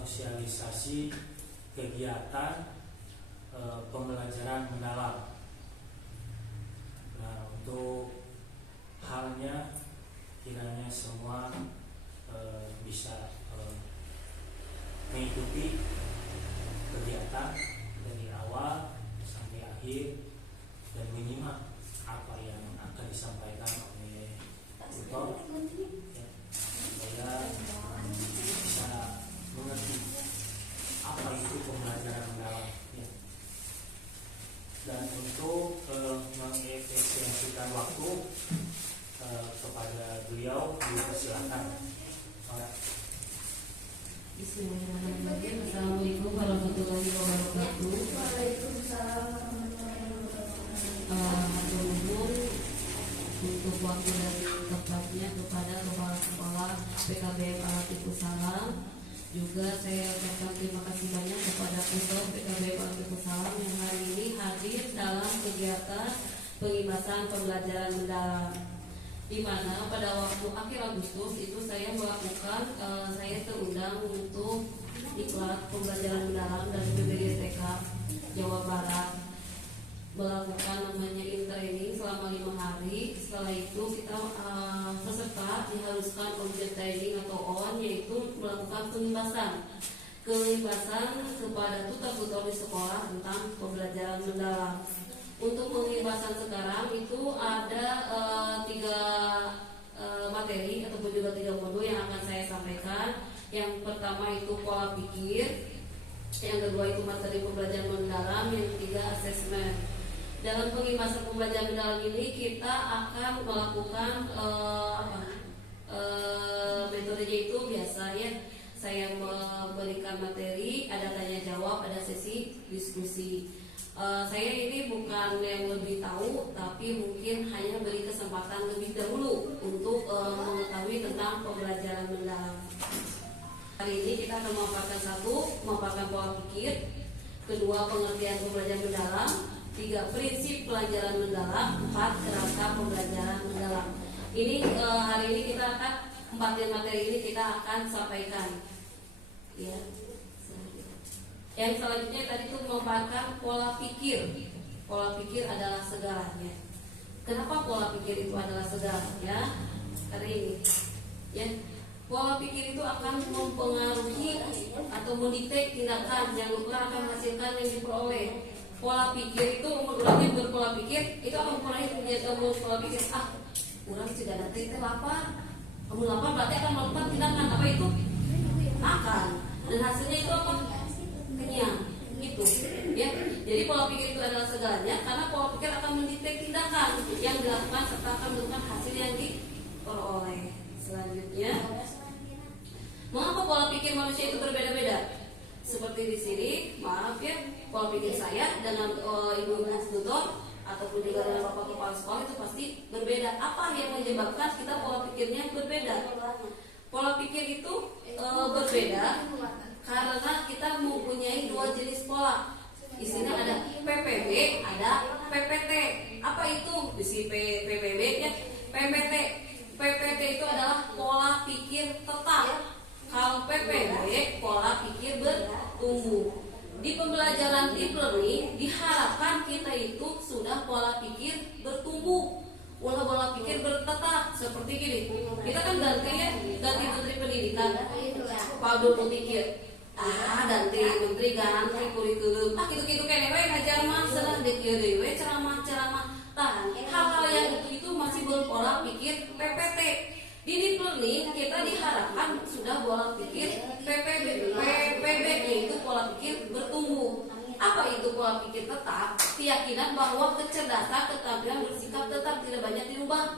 sosialisasi kegiatan pembelajaran mendalam. Nah, untuk halnya kiranya semua bisa mengikuti kegiatan dari awal sampai akhir dan menyimak apa yang akan disampaikan oleh tutor, ya, supaya bisa mengerti apa itu pembelajaran mendalam, ya. Dan untuk mengefisiensikan waktu, kepada beliau dipersilakan. Bismillahirrahmanirrahim. Assalamualaikum warahmatullahi wabarakatuh. Waalaikumsalam warahmatullahi wabarakatuh. Untuk waktu dan tempatnya kepada Kepala Sekolah PKBM Al-Atikul Salam. Juga saya ucapkan terima kasih banyak kepada Tutor PKBM Al-Atikul Salam yang hari ini hadir dalam kegiatan pengibasan pembelajaran mendalam, di mana pada waktu akhir Agustus itu saya melakukan, saya terundang untuk ikut pembelajaran mendalam dari BPD TK Jawa Barat, melakukan namanya in-training selama 5 hari. Setelah itu kita peserta diharuskan objek training atau on, yaitu melakukan pengibasan kepada tutor-tutor di sekolah tentang pembelajaran mendalam. Untuk pengibasan sekarang itu ada 3 materi ataupun juga 3 modul yang akan saya sampaikan. Yang pertama itu pola pikir, yang kedua itu materi pembelajaran mendalam, yang ketiga asesmen. Dalam pengibasan pembelajaran mendalam ini kita akan melakukan metodenya itu biasa, ya. Saya memberikan materi, ada tanya jawab, ada sesi diskusi. Saya ini bukan yang lebih tahu, tapi mungkin hanya beri kesempatan lebih dahulu untuk mengetahui tentang pembelajaran mendalam. Hari ini kita akan memaparkan pola pikir, kedua pengertian pembelajaran mendalam, 3 prinsip pelajaran mendalam, 4 kerangka pembelajaran mendalam. Ini hari ini kita akan 4 materi ini kita akan sampaikan, ya. Yang selanjutnya tadi itu memaparkan pola pikir. Pola pikir adalah segalanya. Kenapa pola pikir itu adalah segalanya? Karena ini, ya, pola pikir itu akan mempengaruhi atau mendikte tindakan yang akan menghasilkan yang diperoleh. Pola pikir itu orang berpola pikir itu akan mempengaruhi pola pikir. Orang sudah nanti itu lapar. Kamu lapar berarti akan melakukan tindakan apa itu? Makan. Dan hasilnya itu apa? Kenyang, gitu, ya. Jadi pola pikir itu adalah segalanya, karena pola pikir akan mendikte tindakan yang dilakukan serta akan menentukan hasil yang diperoleh. Selanjutnya, mengapa pola pikir manusia itu berbeda-beda? Seperti di sini, maaf ya, pola pikir saya dengan ibu tutor ataupun juga dengan bapak kepala sekolah itu pasti berbeda. Apa yang menyebabkan kita pola pikirnya berbeda? Pola pikir itu berbeda karena kita mempunyai 2 jenis pola. Di sini ada PPB, ada PPT. Apa itu? Di sini PPB, ya, PPT. PPT itu adalah pola pikir tetap. Kalau PPB, pola pikir bertumbuh. Di pembelajaran deep learning diharapkan kita itu sudah pola pikir bertumbuh, pola pikir bertetap. Seperti gini, kita kan ganti Menteri Pendidikan, Pak Dodi Pikir. Ganti menteri kurikulum. Gitu kayak ngajar mah senang dewe ceramah. Hal-hal yang itu masih berpola pikir PPT. Di deep learning kita diharapkan sudah pola pikir PPB, yaitu pola pikir bertumbuh. Apa itu pola pikir tetap? Keyakinan bahwa kecerdasan, keterampilan bersikap tetap tidak banyak dirubah.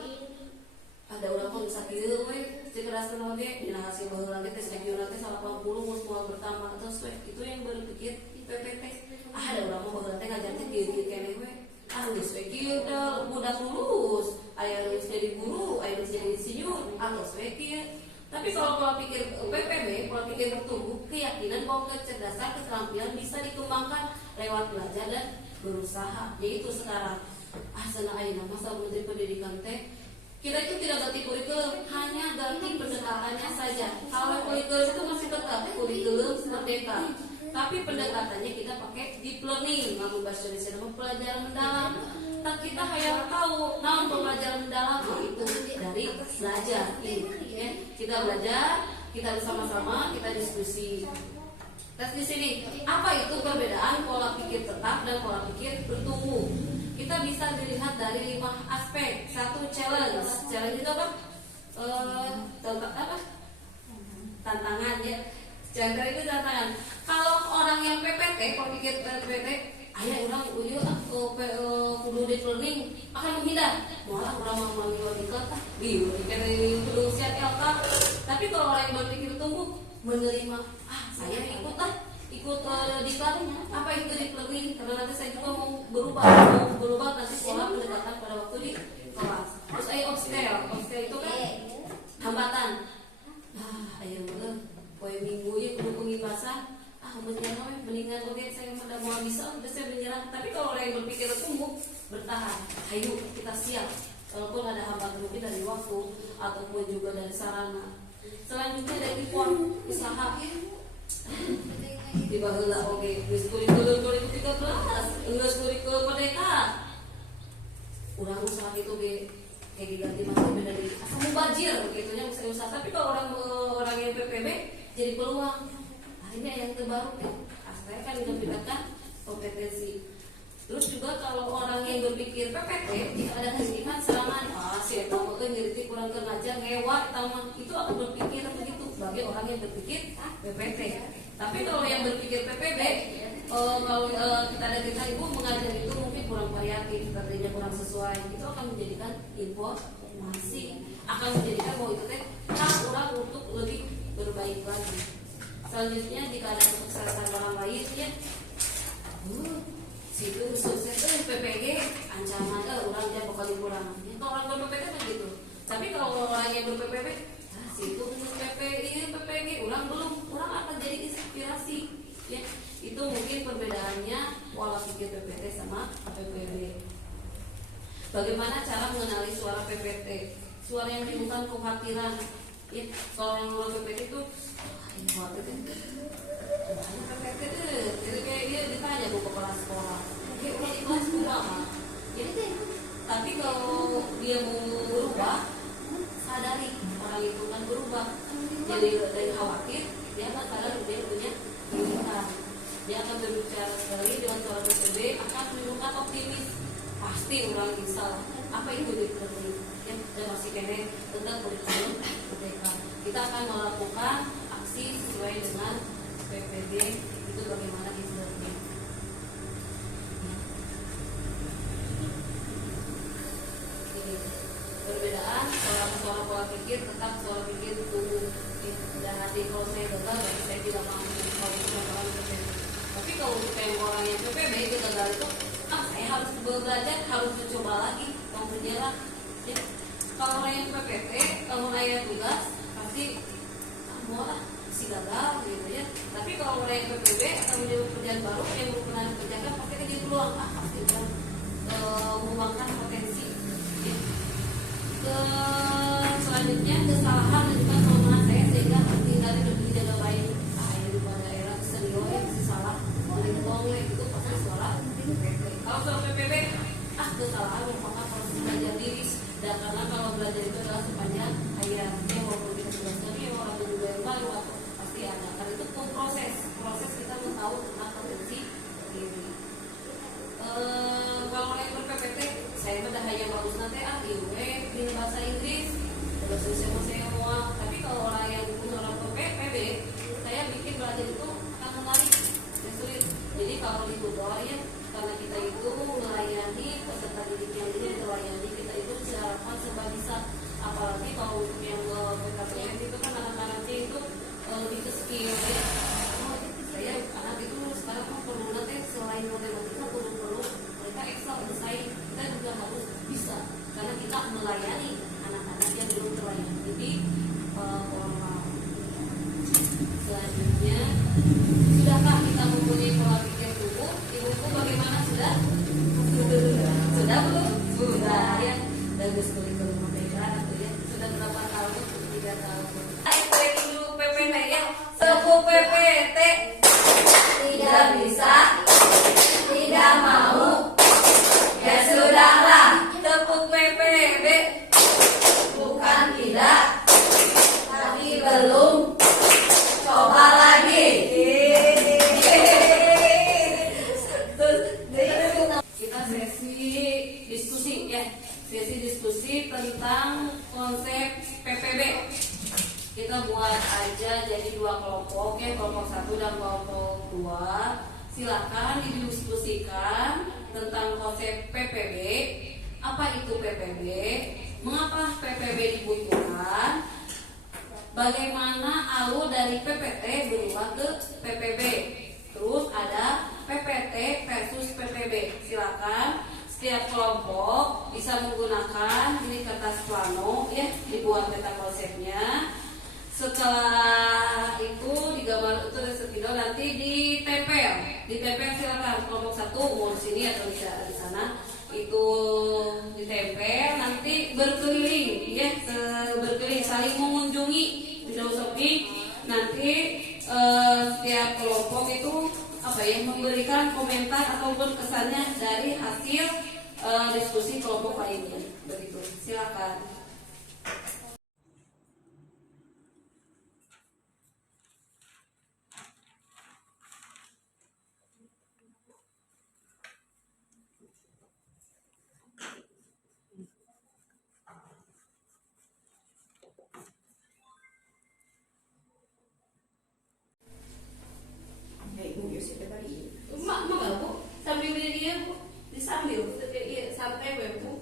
Ada orang pun bisa kieu we cerdas oge dina hasil baheula ge tes IQ teh 80 mus moal bertambah terus we itu yang berpikir PPT. Ada orang mah baheula teh ngajar teh kieu keneh we. Geus we kieu da budak lulus, aya lulus jadi guru, aya lulus jadi insinyur, geus we kieu. Tapi kalau pola pikir PPB, pola pikir bertumbuh, keyakinan bahwa kecerdasan, keterampilan bisa dikembangkan lewat belajar dan berusaha. Yaitu sekarang cenah ayeuna masa Menteri Pendidikan teh kita itu tidak ganti kurikulum, hanya ganti pendekatannya saja. Kalau kurikulum itu masih tetap kurikulum merdeka. Tapi pendekatannya kita pakai deep learning, namun bahasa Indonesia nama pelajaran mendalam. Tak kita hayang tahu, namun pembelajaran mendalam itu dari belajar. Ya. Kita belajar, kita bersama-sama, kita diskusi. Tes di sini, apa itu perbedaan pola pikir tetap dan pola pikir bertumbuh? Kita bisa dilihat dari 5 aspek. 1, challenge. Challenge itu apa? Tantangan ya. Jangan itu tantangan. Kalau orang yang PPT, kalau pikir PPT, ayah orang kudu deep learning akan menghindar. Malah orang mau mengambil di kelas, dikira kudu siap LK. Tapi kalau orang yang berpikir tumbuh, menerima, saya ikut diklat. Apa itu deep learning? Karena nanti saya juga mau berubah nanti pola pendekatan pada waktu di kelas. Terus obstacle itu kan hambatan. Ayo poin minggu ya kudu pengibasan. Mendingan oke saya udah mau bisa, udah saya menyerah. Tapi kalau orang yang berpikir tumbuh, bertahan, ayo kita siap. Walaupun ada hambatan mungkin dari waktu ataupun juga dari sarana. Selanjutnya dari usaha. Di baheula oge geus kurikulum 2013, geus kurikulum merdeka. Urang usaha itu ge kayak diganti masih beda di asal mubazir gitu nya usaha. Tapi kalau orang yang PPB jadi peluang. Ini yang terbaru nih, asalnya kan dipindahkan kompetensi. Terus juga kalau orang yang berpikir PPT, jika ada hentikan serangan, si eta mah ngeritik kurang ngajar ngewa, itu aku berpikir begitu bagi orang yang berpikir PPT. Tapi kalau yang berpikir PPB, kalau kita ada kita ibu mengajar itu mungkin kurang variatif, katanya kurang sesuai, itu akan menjadikan informasi, akan menjadikan bahwa itu orang untuk lebih berbaik lagi. Selanjutnya jika ada kesuksesan orang lain ya, situ sukses PPG ancaman orang dia bakal kurang. Itu orang ber-PPG kan gitu. Tapi kalau orang yang ber-PPG, situ PPG orang belum, orang akan jadi inspirasi. Ya, itu mungkin perbedaannya pola pikir PPT sama PPB. Bagaimana cara mengenali suara PPT? Suara yang timbulkan kekhawatiran. Ya, kalau yang menurut PPT itu jadi kayak dia ditanya bu kepala sekolah, kayak udah di kelas mah. Jadi tapi kalau dia mau berubah, sadari orang itu kan berubah. Jadi dari khawatir, dia akan sadar dia punya pilihan. Dia akan berbicara sekali dengan suara PPB akan menimbulkan optimis. Pasti orang bisa. Apa itu dipelajari? Ya, dan masih kene tentang kurikulum merdeka. Kita akan melakukan sesuai dengan PPD itu bagaimana istilahnya. Perbedaan pola pikir tetap pola pikir tubuh dan hati. Kalau saya gagal berarti saya tidak mampu kalau itu orang PPD. Tapi kalau untuk yang orang yang PPD itu gagal itu saya harus belajar, harus mencoba lagi, mau berjalan. Ya. Kalau orang yang PPT, kalau saya tugas pasti mau lah gagal gitu ya. Tapi kalau orang yang PPB akan menjadi pekerjaan baru yang belum pernah dikerjakan pasti jadi peluang pasti kan mengembangkan potensi ya. Selanjutnya kesalahan dan juga kelemahan saya sehingga tertinggal dan dijaga baik. Yang di daerah senior yang masih salah tolong itu pasti suara PPB. Kalau suara PPB kesalahan merupakan proses belajar diri dan karena kalau belajar itu adalah sepanjang hayat yang walaupun kita sudah senior atau juga yang baru atau ada, karena itu proses kita mau tahu tentang potensi diri. Kalau yang ber-PPT, saya udah hanya bagus nanti di bahasa Inggris, bahasa Indonesia saya mau. Tapi kalau orang yang punya orang PPB, saya bikin belajar itu akan menarik, sulit. Jadi kalau di tutor ya, karena kita itu melayani peserta didik yang ini terlayani, kita itu diharapkan serba bisa. Apalagi kalau untuk yang PKPM itu kan anak-anaknya itu lebih ke skill ya. Saya anak itu sekarang perlu nanti selain matematika perlu mereka Excel desain, kita juga harus bisa karena kita melayani anak-anak yang belum terlayani. Jadi selanjutnya sudahkah kita mempunyai pola pikir tubuh? Ibuku bagaimana sudah? Sudah belum? Sudah ya. Dan kurikulum merdeka atau ya sudah berapa tahun? 3 tahun. PPT ya, sepuh PPT Tidak bisa, tidak mau, ya sudahlah. Tepuk PPB. Bukan tidak, tapi belum. Coba lagi. Kita sesi diskusi ya. Sesi diskusi tentang konsep PPB. Kita buat aja jadi 2 kelompok ya, kelompok 1 dan kelompok 2. Silakan didiskusikan tentang konsep PPB. Apa itu PPB? Mengapa PPB dibutuhkan? Bagaimana alur dari PPT berubah ke PPB? Terus ada PPT versus PPB. Silakan setiap kelompok bisa menggunakan ini kertas plano ya, dibuat peta konsepnya. Setelah itu digambar itu sepidol, nanti ditempel silakan kelompok 1 mau di sini atau bisa di sana, itu ditempel, nanti berkeliling ya, berkeliling saling mengunjungi filosofi. Nanti setiap kelompok itu memberikan komentar ataupun kesannya dari hasil diskusi kelompok lainnya. Begitu, silakan. Mak enggak bu, sambil dia bu, disambil, santai bu.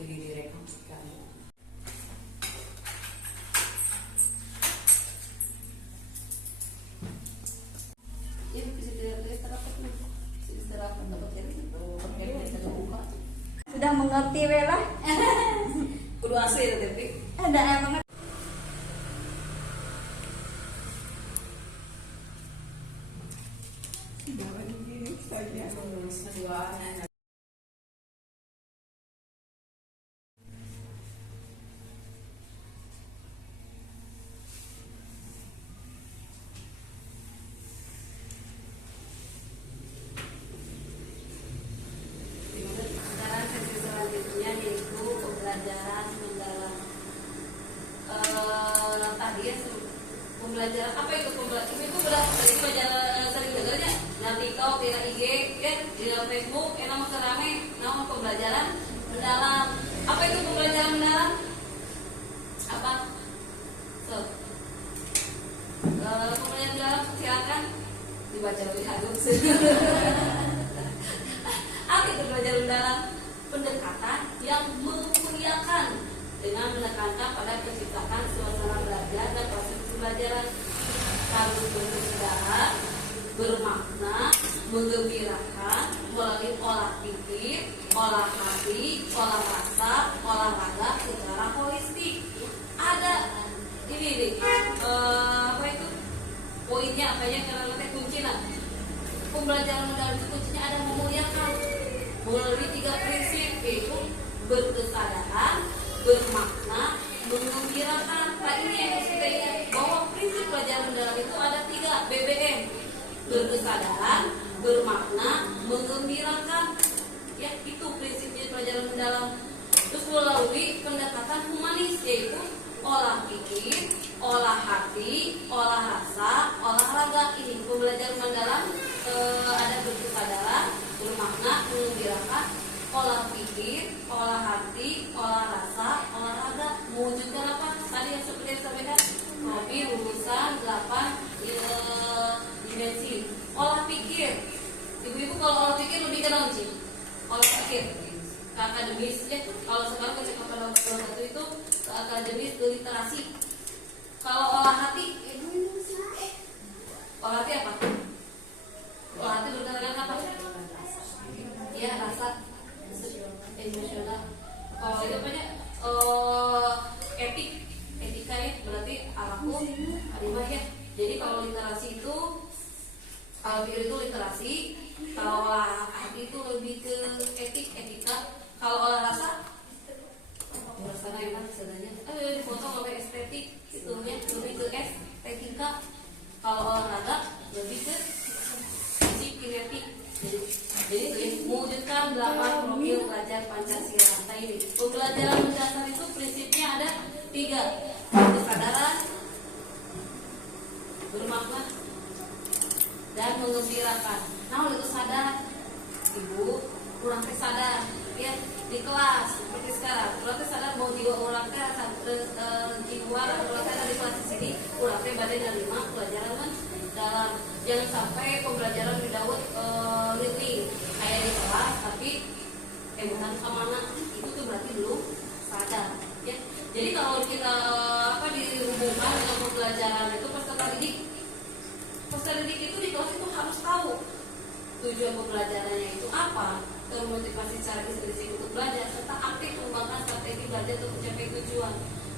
Jadi direkomkan. Ya bisa diterapkan nih, diterapkan dapat jadi itu, pakai kita buka. Sudah mengerti lah. Kudu asli ya tapi. Ada emang. Sekarang sesi selanjutnya yaitu pembelajaran mendalam. Tadi ya pembelajaran apa itu pembelajaran? Itu berapa tadi pelajaran sering dengarnya? Nanti kau di IG ya, di dalam Facebook, nama serame, nama pembelajaran mendalam. Apa itu pembelajaran mendalam? Apa? So, pembelajaran mendalam silakan dibaca lebih halus. Apa itu belajar mendalam? Pendekatan yang memuliakan dengan menekankan pada penciptaan suasana belajar dan proses pembelajaran harus berusaha, bermakna, menggembirakan melalui olah pikir, olah hati, olah rasa, olahraga secara holistik. Ada ini nih, apa itu? Poinnya apa ya? Karena nanti kunci lah. Pembelajaran mendalam itu kuncinya ada memuliakan melalui 3 prinsip, yaitu berkesadaran, bermakna, menggembirakan. Nah ini yang harus kita ingat, bahwa prinsip pelajaran mendalam itu ada 3 BBM: berkesadaran, bermakna, menggembirakan. Ya itu prinsipnya pelajaran mendalam. Terus melalui pendekatan humanis, yaitu olah pikir, olah hati, olah rasa, olahraga. Ini pembelajaran mendalam ada berkesadaran, bermakna, menggembirakan, olah pikir, olah hati, olah rasa, olahraga. Mewujudkan apa? Tadi yang seperti yang saya sampaikan, hobi, rumusan 8 dimensi. Olah pikir. Ibu-ibu kalau olah pikir lebih kenal sih. Olah pikir ke akademis ya. Kalau sekarang kecakapan nomor 1 itu ke akademis, ke literasi. Kalau olah hati, olah hati apa? Olah hati berkaitan dengan apa? Ya rasa, emosional. Kalau itu apanya? Etika ya, berarti aku alimah ya. Jadi kalau literasi itu, kalau pikir itu literasi. Kalau olah hati itu lebih ke etika. Kalau olah rasa, rasanya enak sebenarnya. Dipotong oleh estetik, itunya lebih ke estetika. Kalau olahraga bermakna dan mengembirakan. Nah, itu sadar, ibu, kurang teh sadar, ya di kelas seperti sekarang, kurang teh sadar mau jiwa orang teh jiwa orang teh di kelas di sini, kurang teh badai nerima pelajaran dalam. Jangan sampai pembelajaran di Daud living kayak di kelas, tapi bukan sama anak itu tuh berarti belum sadar, ya. Jadi kalau kita dihubungkan dengan pembelajaran itu peserta didik itu di kelas itu harus tahu tujuan pembelajarannya itu apa, termotivasi secara intrinsik untuk belajar, serta aktif mengembangkan strategi belajar untuk mencapai tujuan.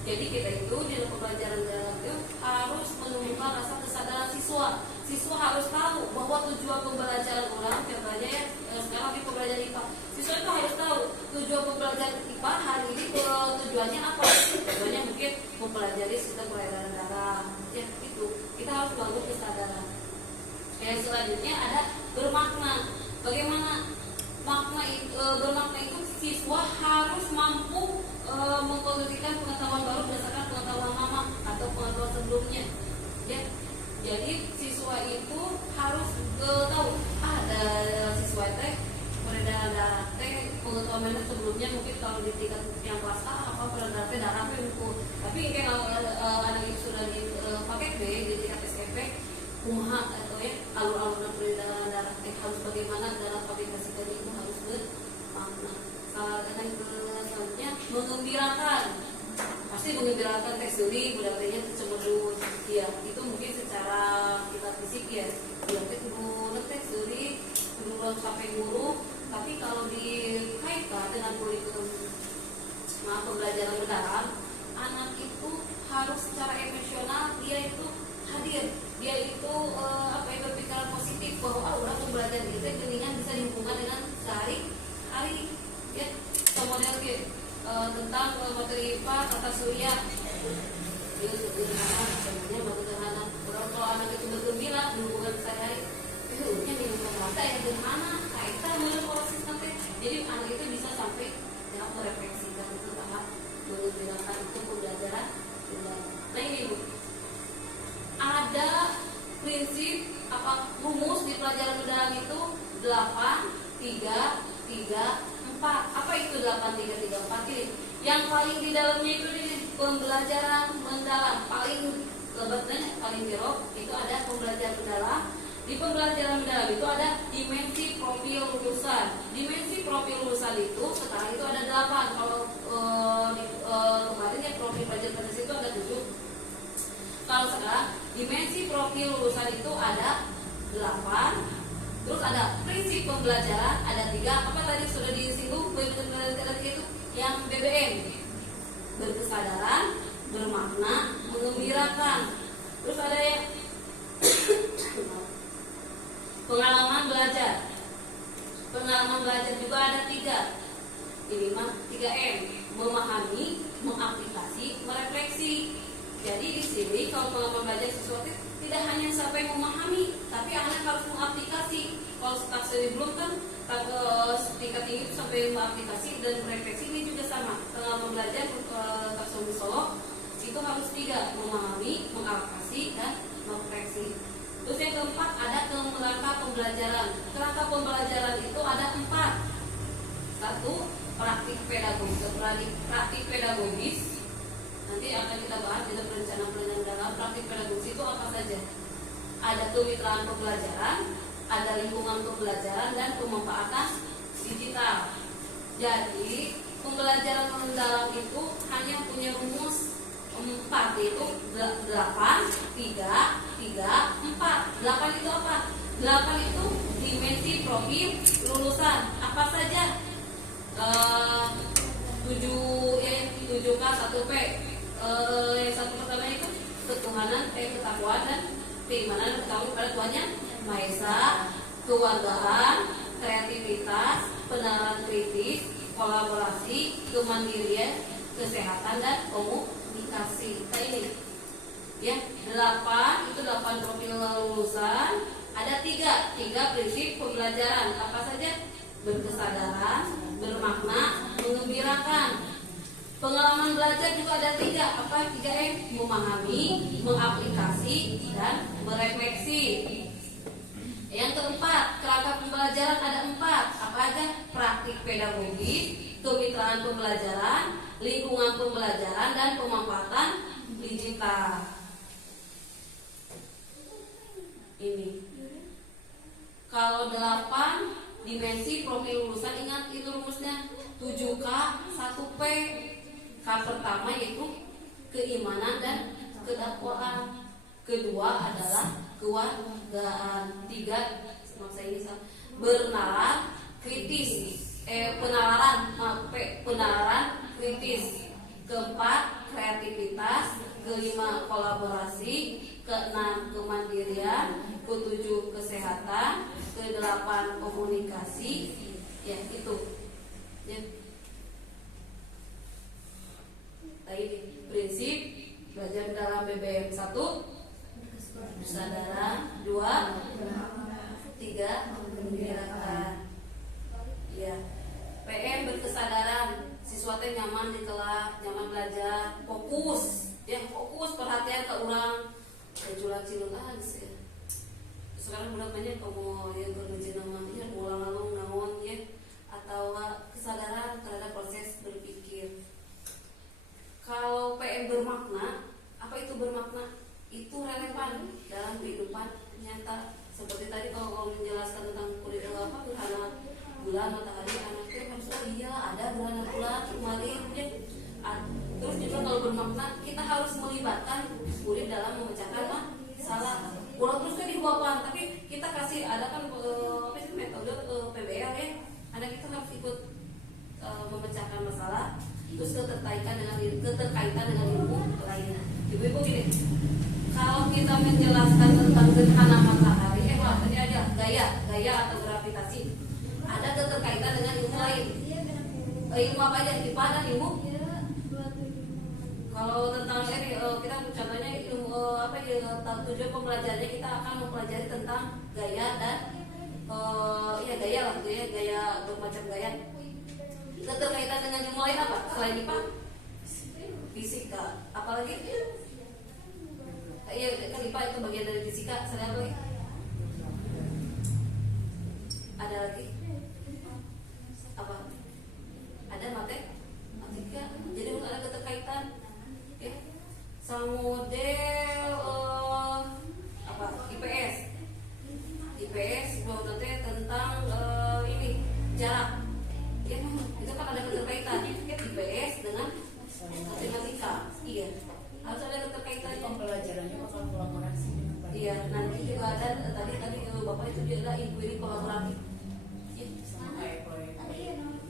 Jadi kita itu di dalam pembelajaran dalam itu harus menumbuhkan rasa kesadaran siswa. Siswa harus tahu bahwa tujuan pembelajaran orang, contohnya ya sekarang di pembelajaran IPA, siswa itu harus tahu tujuan pembelajaran IPA hari ini tujuannya apa. Tujuannya mungkin mempelajari sistem peredaran darah, ya itu kita harus bangun kesadaran. Yang selanjutnya ada bermakna. Bagaimana makna itu? Bermakna itu siswa harus mampu mengkonsumsikan pengetahuan baru berdasarkan pengetahuan lama atau pengetahuan sebelumnya, ya. Jadi siswa itu harus tahu ada siswa teh peredaran darah teh pengetahuan sebelumnya mungkin kalau di tingkat yang kelas A apa peredaran teh darah teh buku. Tapi kalau anak itu sudah di paket B di tingkat SMP kumaha atau ya alur-alur peredaran darah teh harus bagaimana dalam aplikasikan itu harus bermakna. Yang selanjutnya mengembirakan, pasti mengembirakan teks suri budayanya cemberut, ya itu mungkin secara kita fisik ya dia kudu teks suri kudu sampai guru, tapi kalau dikaitkan dengan kurikulum pembelajaran mendalam, anak itu harus secara emosional dia itu hadir, dia itu berpikiran positif bahwa orang belajar itu geningan bisa dihubungkan dengan sehari-hari, ya. Kemudian tentang materi IPA tata surya itu sederhana, sebenarnya sederhana. Kalau anak itu bergembira berhubungan sehari-hari itu urusannya minum kata yang sederhana kaitan dengan proses nanti. Jadi anak itu bisa sampai dalam merefleksikan itu tahap mengembirakan itu pembelajaran. Nah ini Bu, ada prinsip rumus di pelajaran mendalam itu 8, 3, 3, 4. Apa itu 8, 3, 3, 4 ini? Yang paling di dalamnya itu di pembelajaran mendalam, paling lebatnya, paling jerok itu ada pembelajaran mendalam. Di pembelajaran mendalam itu ada dimensi profil lulusan. Dimensi profil lulusan itu sekarang itu ada 8. Kalau kemarin ya profil pelajar pada situ ada 7. Kalau sekarang dimensi profil lulusan itu ada 8. Terus ada prinsip pembelajaran ada 3. Apa tadi sudah disinggung pembelajaran itu? Yang BBM, berkesadaran, bermakna, mengembirakan. Terus ada yang pengalaman belajar. Pengalaman belajar juga ada 3. Ini mah 3M, memahami, mengaplikasi, merefleksi. Jadi di sini kalau pengalaman belajar sesuatu tidak hanya sampai memahami, tapi anak harus mengaplikasi. Kalau taksoni belum kan tingkat tinggi itu sampai mengaplikasi dan merefleksi. Ini juga sama. Pengalaman belajar taksoni Solo itu harus 3, memahami, mengaplikasi dan merefleksi. Terus yang keempat ada kerangka pembelajaran. Kerangka pembelajaran itu ada 4. 1, praktik pedagogis. Praktik pedagogis nanti akan kita bahas dalam perencanaan dalam praktik pedagogis itu apa saja. Ada kemitraan pembelajaran, ada lingkungan pembelajaran dan pemanfaatan digital. Jadi pembelajaran mendalam itu hanya punya rumus 4, yaitu 8, 3, 3, 4. 8 itu apa? 8 itu dimensi profil lulusan. Apa saja? 7K 1P. Yang satu pertama itu ketuhanan, ketakwaan dan keimanan bertanggung pada Tuhannya Maha Esa, kewargaan, kreativitas, penerapan kritis, kolaborasi, kemandirian, kesehatan dan komunikasi. Nah ini ya 8 itu 8 profil lulusan. Ada 3 prinsip pembelajaran. Apa saja? Berkesadaran, bermakna, mengembirakan. Pengalaman belajar juga ada 3. Apa 3M? Memahami, mengaplikasi dan pedagogi, kemitraan pembelajaran, lingkungan pembelajaran, dan pemanfaatan digital. Ini kalau 8 dimensi profil lulusan, ingat itu rumusnya 7K 1P. K pertama yaitu keimanan dan kedakwaan, kedua adalah kewargaan, 3 bernalar kritis, penalaran kritis, keempat kreativitas, kelima kolaborasi, keenam kemandirian, ketujuh kesehatan, kedelapan komunikasi, ya itu. Ya. Tadi prinsip belajar dalam BBM 1 kesadaran, 2 3 menggembirakan. Ya. PM berkesadaran, siswa teh nyaman di kelas, nyaman belajar, fokus, ya fokus perhatian ke orang. Kejulan cilukan sih. Sekarang udah banyak kamu yang kerja namanya ulang-ulang naon ya, atau kesadaran terhadap proses berpikir. Kalau PM bermakna, apa itu bermakna? Itu relevan dalam kehidupan nyata. Seperti tadi kalau menjelaskan tentang gerhana bulan matahari anak itu harus iya ada gerhana bulan kemarin ya. Terus juga kalau bermakna kita harus melibatkan murid dalam memecahkan masalah. Walau terus kan dibawakan, tapi kita kasih ada kan metode PBL ya. Anak kita harus ikut memecahkan masalah. Terus keterkaitan dengan ilmu lainnya. Ibu-ibu gini, kalau kita menjelaskan tentang gerhana matahari, tadi aja gaya atau gravitasi, ada keterkaitan dengan ilmu lain. Ilmu apa aja? IPA dan ilmu. Kalau tentang ini kita contohnya ilmu tujuan pembelajarannya kita akan mempelajari tentang gaya dan gaya bermacam gaya. Keterkaitan dengan ilmu lain apa? Selain IPA, fisika, apalagi? Iya, kan IPA itu bagian dari fisika. Selain apa lagi? Ada lagi? Apa? Ada matematika. Jadi harus ada keterkaitan. Ya. Sama model IPS. IPS nanti tentang ini jarak. Ya, itu kan ada keterkaitan IPS dengan matematika. Iya, harus ada keterkaitan. Pembelajarannya bakal kolaborasi dengan baik. Iya, nanti juga ada tadi bapak itu juga ada inquiry kolaboratif. Ya. Sama kayak proyek.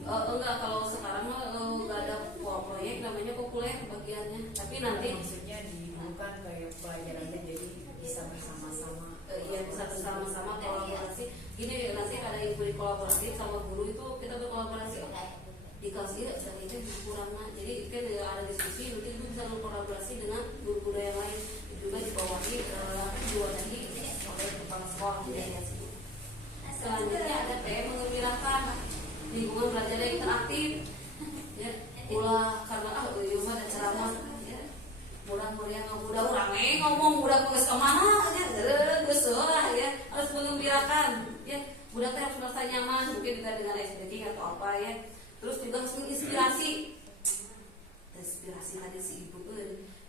Enggak, kalau sekarang nggak ada proyek, namanya populer bagiannya. Tapi nanti Maksudnya dibuka kayak pelajarannya jadi bisa bersama-sama. Iya, bisa bersama-sama kolaborasi. Gini nanti ada inquiry kolaboratif sama guru itu kita berkolaborasi. Di kelas ini dan itu kurangnya. Jadi kan ada diskusi, nanti itu bisa berkolaborasi dengan guru-guru yang lain. Juga dibawahi diwadahi oleh kepala sekolah ya. Selanjutnya ada PM mengembirakan, lingkungan belajar yang interaktif. Ya, ulah karena rumah ada ceramah ya. Mudah-mudahan mudah rame ngomong mudah geus kemana ya, geus ya, harus mengembirakan ya. Mudah teh harus merasa nyaman, mungkin juga dengan ice breaking atau apa ya. Terus juga harus menginspirasi. Inspirasi tadi si ibu tuh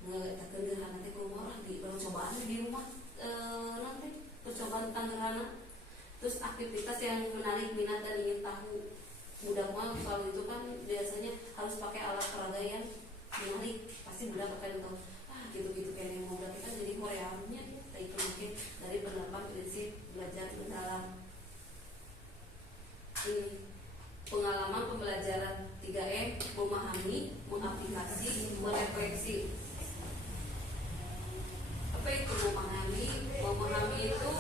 ngetakeun gerhana teh kumaha di percobaan di rumah nanti percobaan tentang gerhana. Terus aktivitas yang menarik minat dan ingin tahu. Mudah mah kalau itu kan biasanya harus pakai alat peraga yang menarik. Pasti mudah pakai tahu. Gitu-gitu kayak yang mau kita jadi Koreanya. Itu mungkin dari penerapan prinsip belajar mendalam. Ini pengalaman pembelajaran 3M, memahami, mengaplikasi, merefleksi. Apa itu memahami? Memahami itu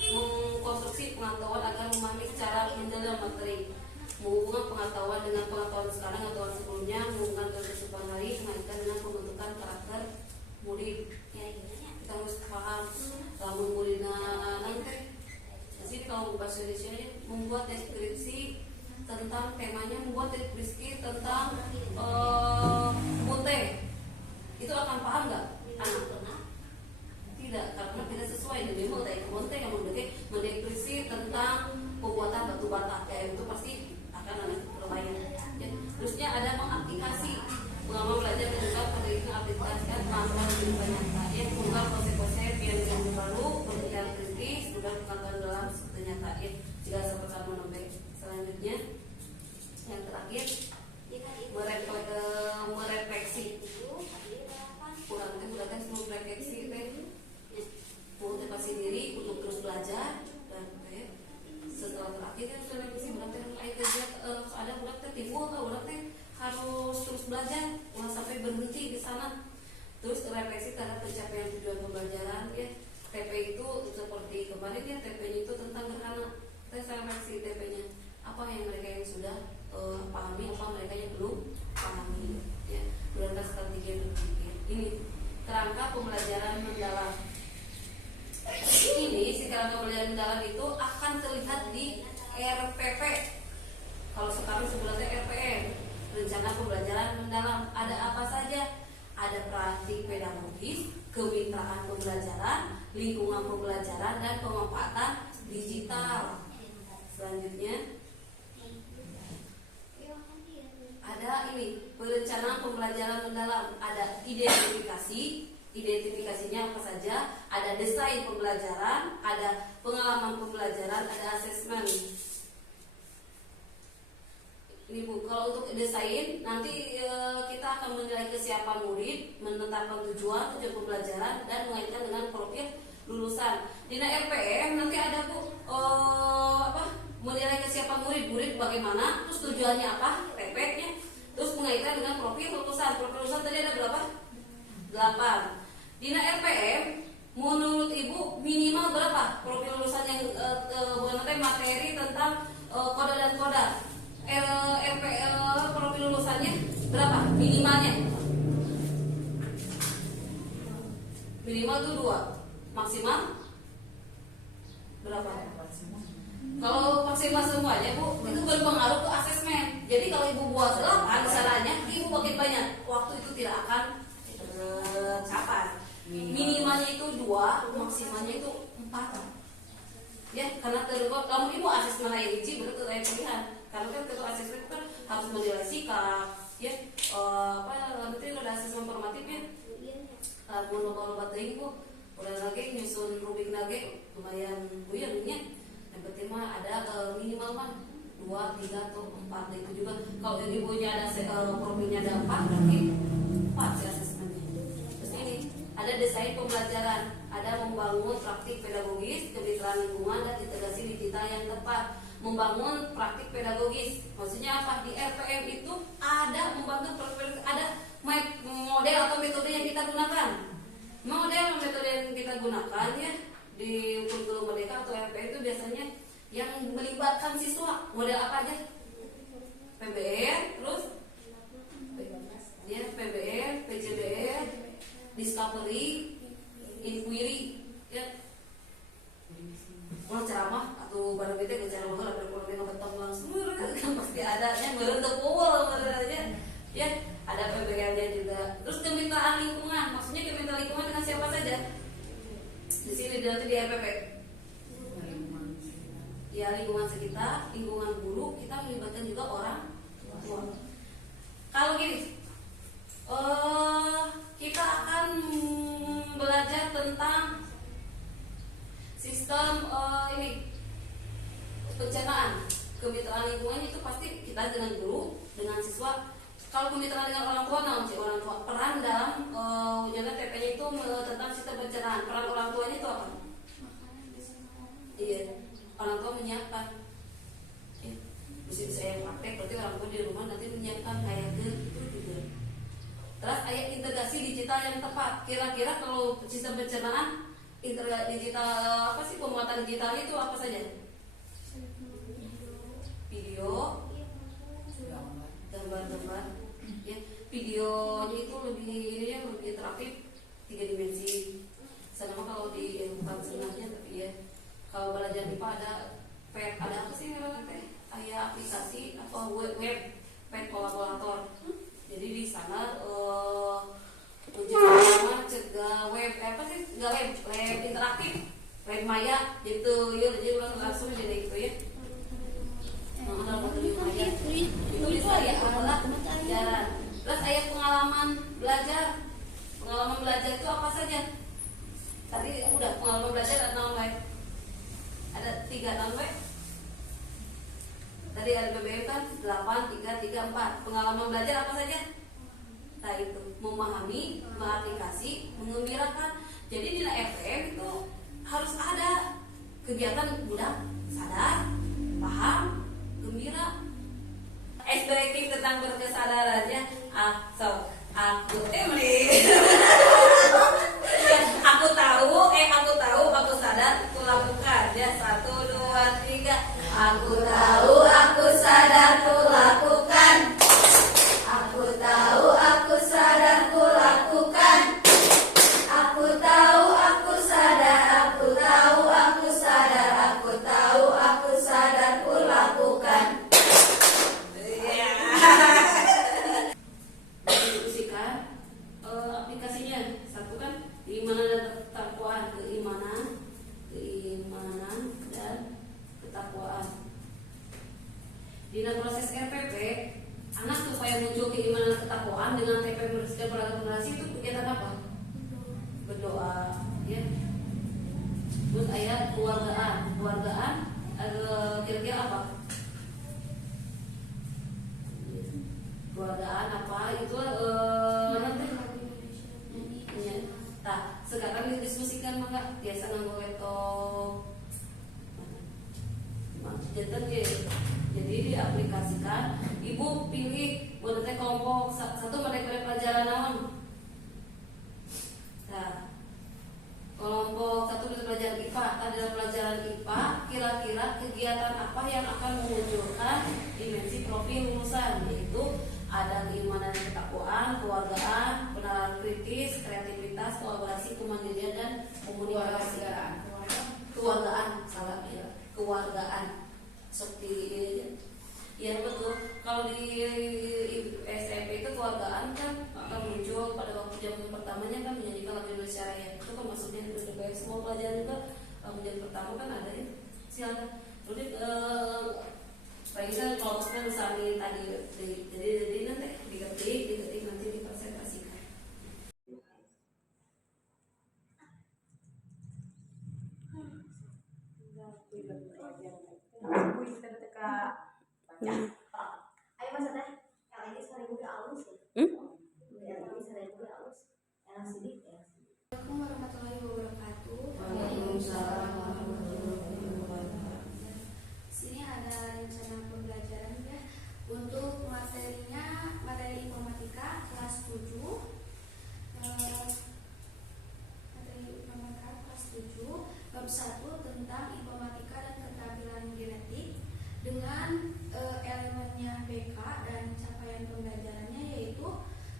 mengkonstruksi pengetahuan agar memahami secara mendalam materi, menghubungkan pengetahuan dengan pengetahuan sekarang atau sebelumnya, menghubungkan kehidupan hari, mengaitkan dengan pembentukan karakter murid. Ya, kita harus paham lamun muridna nanti. Jadi kalau bahasa Indonesia membuat deskripsi tentang temanya, membuat deskripsi tentang mute, itu akan paham nggak anak? Tidak, karena tidak sesuai dengan mute yang mendeskripsi tentang pembuatan batu bata, itu pasti akan ada terakhir merefleksi. Kurang teh udah kan sebelum refleksi teh motivasi diri untuk terus belajar dan setelah terakhir kan sudah refleksi udah teh ayo kerja ada udah teh timbul atau udah teh harus terus belajar jangan sampai berhenti di sana. Terus refleksi terhadap pencapaian tujuan pembelajaran ya. TP itu seperti kemarin ya, TP-nya itu tentang gerhana. Saya refleksi TP-nya apa yang mereka yang sudah pahami, apa mereka yang belum pahami ya. Berdasarkan strategi yang berpikir. Ini kerangka pembelajaran mendalam. Ini si kerangka pembelajaran mendalam itu akan terlihat di RPP. Kalau sekarang sebenarnya RPM, rencana pembelajaran mendalam. Ada apa saja? Ada praktik pedagogis, kemitraan pembelajaran, lingkungan pembelajaran, dan pemanfaatan digital. Selanjutnya ada ini perencanaan pembelajaran mendalam. Ada identifikasinya apa saja. Ada desain pembelajaran, ada pengalaman pembelajaran, ada asesmen. Ini Bu, kalau untuk desain nanti kita akan menilai kesiapan murid, menetapkan tujuan pembelajaran dan mengaitkan dengan profil lulusan. Di RPM nanti ada Bu menilai kesiapan murid bagaimana, terus tujuannya apa, TP-nya, terus mengaitkan dengan profil lulusan. Profil lulusan tadi ada berapa? 8. Di RPM menurut Ibu minimal berapa profil lulusan yang materi tentang kode dan koda? Profil lulusannya berapa? Minimalnya minimal itu 2, maksimal berapa? Kalau maksimal semuanya Bu, itu berpengaruh ke asesmen. Jadi kalau Ibu buat 8 caranya, Ibu makin banyak, waktu itu tidak akan tercapai. Minimalnya itu 2, maksimalnya itu 4. Ya, karena kalau Ibu asesmen yang hiji berarti saya pilihan. Karena kan ketua asesmen kan harus menilai sikap, ya nanti ada asesmen formatifnya. Mau lomba-lomba teuing Bu, udah lagi nyusun rubik lagi lumayan buyarnya. Yang penting mah ada minimal mah 2, 3 atau 4 itu juga. Kalau yang Ibunya ada profilnya ada 4 berarti 4 sih asesmennya. Terus ini ada desain pembelajaran, ada membangun praktik pedagogis, kemitraan lingkungan dan integrasi digital yang tepat. Membangun praktik pedagogis, maksudnya apa? Di RPM itu ada membangun praktik, ada model atau metode yang kita gunakan. Model metode yang kita gunakan ya di kurikulum merdeka atau RPM itu biasanya yang melibatkan siswa. Model apa aja? PBR, terus ya PBR, PJBR, discovery, inquiry, ya. Kalau ceramah atau barang kita ceramah ada berkorban betong langsung kan pasti ada yang merendah pol ya ada PBL-nya juga. Terus kemitraan lingkungan, maksudnya kemitraan lingkungan dengan siapa saja? Di sini nanti di RPP. Ya lingkungan sekitar, lingkungan guru, kita melibatkan juga orang tua. Kalau gini, kita akan belajar tentang sistem ini perencanaan kemitraan lingkungan itu pasti kita dengan guru, dengan siswa. Kalau kemitraan dengan orang tua, orang tua peran dalam wujudnya TP-nya itu tentang sistem perencanaan. Peran orang tuanya itu apa? Iya, orang tua menyiapkan. Mesti saya yang praktek, berarti orang tua di rumah nanti menyiapkan kayak gitu juga. Terus ayat integrasi digital yang tepat. Kira-kira kalau sistem perencanaan digital apa sih, pembuatan digital itu apa saja? Video, gambar-gambar, ya. Videonya itu lebih interaktif, 3 dimensi. Sama kalau di bukan sebenarnya tapi ya. Kalau belajar IPA ada apa sih namanya? Kayak aplikasi atau web pet kolaborator. Jadi di sana ujian cegah web apa sih, nggak web interaktif, web maya gitu ya. Jadi langsung jadi itu ya. Dalam materi maya itu bisa ya alat pelajaran. Terus ayat pengalaman belajar itu apa saja? Tadi udah pengalaman belajar ada 6 web, ada 3 non web. Tadi LPBM kan 8, 3, 3, 4. Pengalaman belajar apa saja? Nah itu, memahami, mengaplikasi, mengembirakan. Jadi nilai FPM itu harus ada kegiatan budak sadar, paham, gembira. Ice breaking tentang berkesadarannya. Aku aku sadar, aku lakukan. Ya 1, 2, 3. Aku tahu, aku sadar, ku lakukan. Aku tahu, aku sadar, ku lakukan. Aku tahu, aku sadar, aku tahu, aku sadar, aku tahu, aku sadar, ku lakukan. Diskusikan aplikasinya. Satu kan keimanan dan ketakwaan, keimanan dan ketakwaan. Di dalam proses RPP, anak supaya muncul keimanan dan ketakwaan dengan TP dan peragam generasi itu kegiatan apa? Berdoa, ya. Terus ayat keluargaan kira-kira apa? Keluargaan apa itu nanti. Ya. Nah, sekarang didiskusikan maka biasa nganggo laptop. Jadi diaplikasikan. Ibu pilih buat kelompok satu pada pelajaran naon. Nah, kelompok satu di pelajaran IPA. Dalam pelajaran IPA, kira-kira kegiatan apa yang akan memunculkan dimensi profil lulusan, yaitu ada keimanan dan ketakwaan, keluargaan, penalaran kritis, kreativitas, kolaborasi, kemandirian dan komunikasi. Keluargaan, salah ya, keluargaan. Seperti ya betul. Kalau di SMP itu keluargaan kan akan muncul pada waktu jam pertamanya kan menyanyikan lagu Indonesia Raya. Itu kan maksudnya lebih baik semua pelajaran juga jam pertama kan ada ya. Silakan. Jadi bagi saya kelompoknya misalnya tadi jadi nanti diketik nanti dipresentasikan. Ayo maksudnya yang ini 1.000 alus ya. Yang ini 1.000 alus. Yang sidik ya. Assalamualaikum warahmatullahi wabarakatuh. Waalaikumsalam warahmatullahi wabarakatuh. Sini ada rencana pembelajaran ya. Untuk materinya materi informatika kelas 7. Materi informatika kelas 7 bab 1 tentang informatika dan keterampilan genetik dengan elemennya BK dan capaian pembelajarannya yaitu